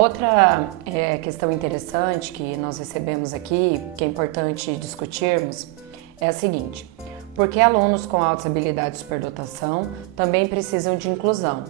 Outra questão interessante que nós recebemos aqui, que é importante discutirmos, é a seguinte: por que alunos com altas habilidades de superdotação também precisam de inclusão?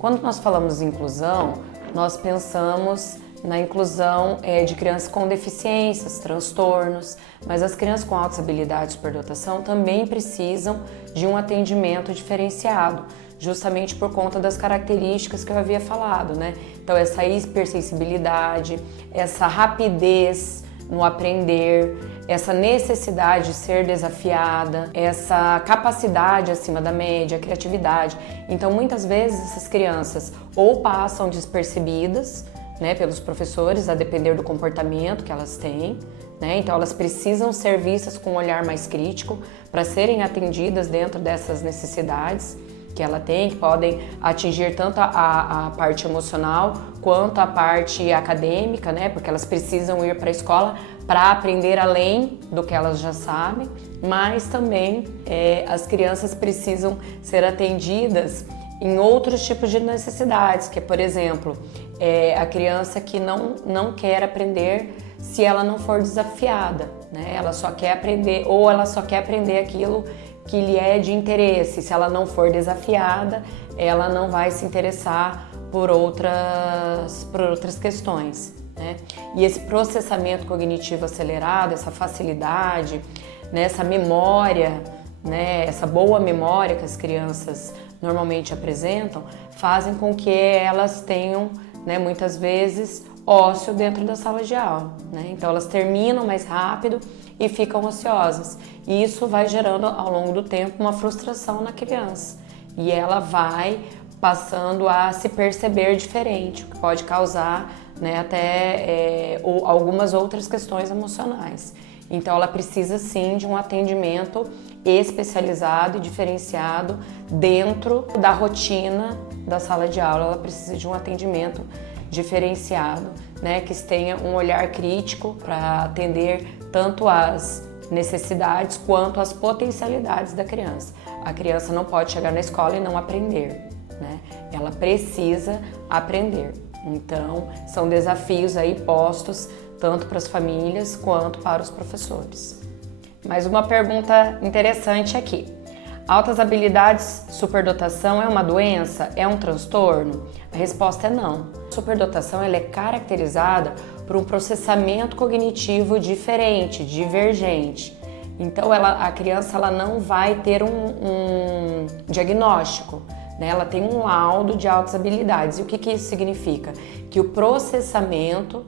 Quando nós falamos em inclusão, nós pensamos na inclusão de crianças com deficiências, transtornos, mas as crianças com altas habilidades de superdotação também precisam de um atendimento diferenciado, justamente por conta das características que eu havia falado, né? Então, essa hipersensibilidade, essa rapidez no aprender, essa necessidade de ser desafiada, essa capacidade acima da média, criatividade. Então, muitas vezes essas crianças ou passam despercebidas, né, pelos professores, a depender do comportamento que elas têm, né? Então elas precisam ser vistas com um olhar mais crítico para serem atendidas dentro dessas necessidades que ela tem, que podem atingir tanto a parte emocional quanto a parte acadêmica, né? Porque elas precisam ir para a escola para aprender além do que elas já sabem, mas também as crianças precisam ser atendidas em outros tipos de necessidades, que é, por exemplo, a criança que não quer aprender se ela não for desafiada, né? Ela só quer aprender, ou ela só quer aprender aquilo que lhe é de interesse. Se ela não for desafiada, ela não vai se interessar por outras questões, né? E esse processamento cognitivo acelerado, essa facilidade, né, essa memória, né, essa boa memória que as crianças normalmente apresentam, fazem com que elas tenham, né, muitas vezes, ócio dentro da sala de aula, né? Então elas terminam mais rápido e ficam ociosas. E isso vai gerando ao longo do tempo uma frustração na criança. E ela vai passando a se perceber diferente, o que pode causar, né, até algumas outras questões emocionais. Então ela precisa sim de um atendimento especializado e diferenciado dentro da rotina da sala de aula. Ela precisa de um atendimento diferenciado, né, que tenha um olhar crítico para atender tanto as necessidades quanto as potencialidades da criança. A criança não pode chegar na escola e não aprender, né? Ela precisa aprender. Então, são desafios aí postos tanto para as famílias quanto para os professores. Mais uma pergunta interessante aqui. Altas habilidades, superdotação é uma doença? É um transtorno? A resposta é não. A superdotação ela é caracterizada por um processamento cognitivo diferente, divergente. Então a criança ela não vai ter um diagnóstico, né? Ela tem um laudo de altas habilidades. E o que isso significa? Que o processamento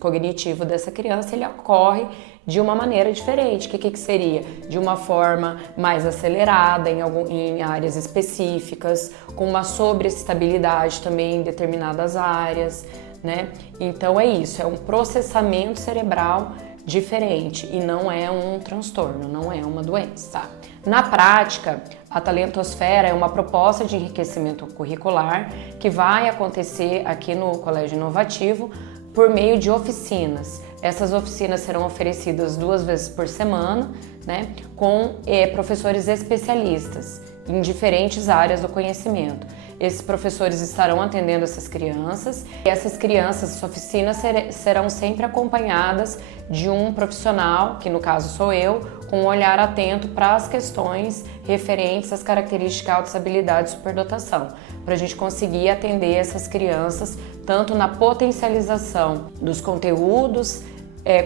cognitivo dessa criança ele ocorre de uma maneira diferente. O que seria? De uma forma mais acelerada em áreas específicas, com uma sobreestabilidade também em determinadas áreas, né? Então é isso, é um processamento cerebral diferente e não é um transtorno, não é uma doença. Na prática, a Talentosfera é uma proposta de enriquecimento curricular que vai acontecer aqui no Colégio Inovativo por meio de oficinas. Essas oficinas serão oferecidas 2 vezes por semana, né, com professores especialistas em diferentes áreas do conhecimento. Esses professores estarão atendendo essas crianças e essas oficinas serão sempre acompanhadas de um profissional, que no caso sou eu, com um olhar atento para as questões referentes às características de altas habilidades de superdotação, para a gente conseguir atender essas crianças tanto na potencialização dos conteúdos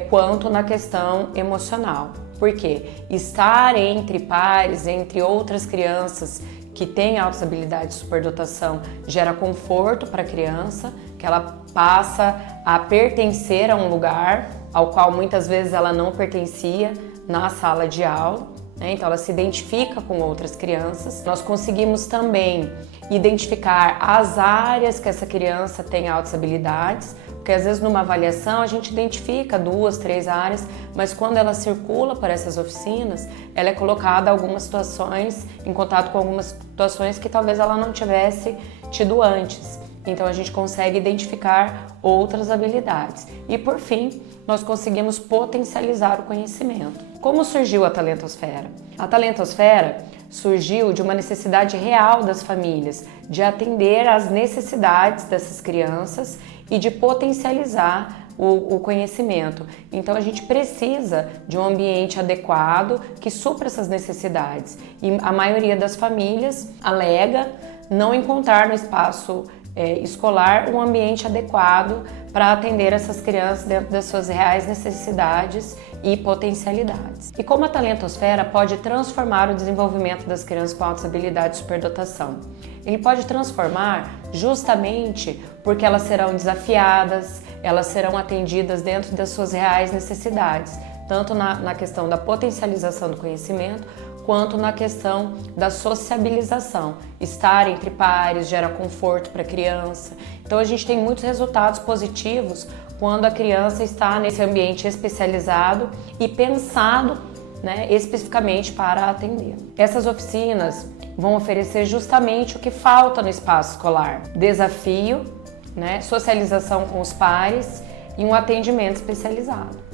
quanto na questão emocional. Por quê? Estar entre pares, entre outras crianças que têm altas habilidades de superdotação, gera conforto para a criança, que ela passa a pertencer a um lugar ao qual muitas vezes ela não pertencia na sala de aula, né? Então ela se identifica com outras crianças. Nós conseguimos também identificar as áreas que essa criança tem altas habilidades, porque às vezes numa avaliação a gente identifica 2, 3 áreas, mas quando ela circula por essas oficinas, ela é colocada em contato com algumas situações que talvez ela não tivesse tido antes. Então a gente consegue identificar outras habilidades. E por fim, nós conseguimos potencializar o conhecimento. Como surgiu a Talentosfera? A Talentosfera surgiu de uma necessidade real das famílias de atender às necessidades dessas crianças e de potencializar o conhecimento. Então a gente precisa de um ambiente adequado que supra essas necessidades. E a maioria das famílias alega não encontrar no espaço escolar um ambiente adequado para atender essas crianças dentro das suas reais necessidades e potencialidades. E como a talentosfera pode transformar o desenvolvimento das crianças com altas habilidades de superdotação? Ele pode transformar justamente porque elas serão desafiadas, elas serão atendidas dentro das suas reais necessidades, tanto na questão da potencialização do conhecimento, quanto na questão da sociabilização. Estar entre pares gera conforto para a criança. Então a gente tem muitos resultados positivos quando a criança está nesse ambiente especializado e pensado, especificamente para atender. Essas oficinas vão oferecer justamente o que falta no espaço escolar: desafio, socialização com os pares e um atendimento especializado.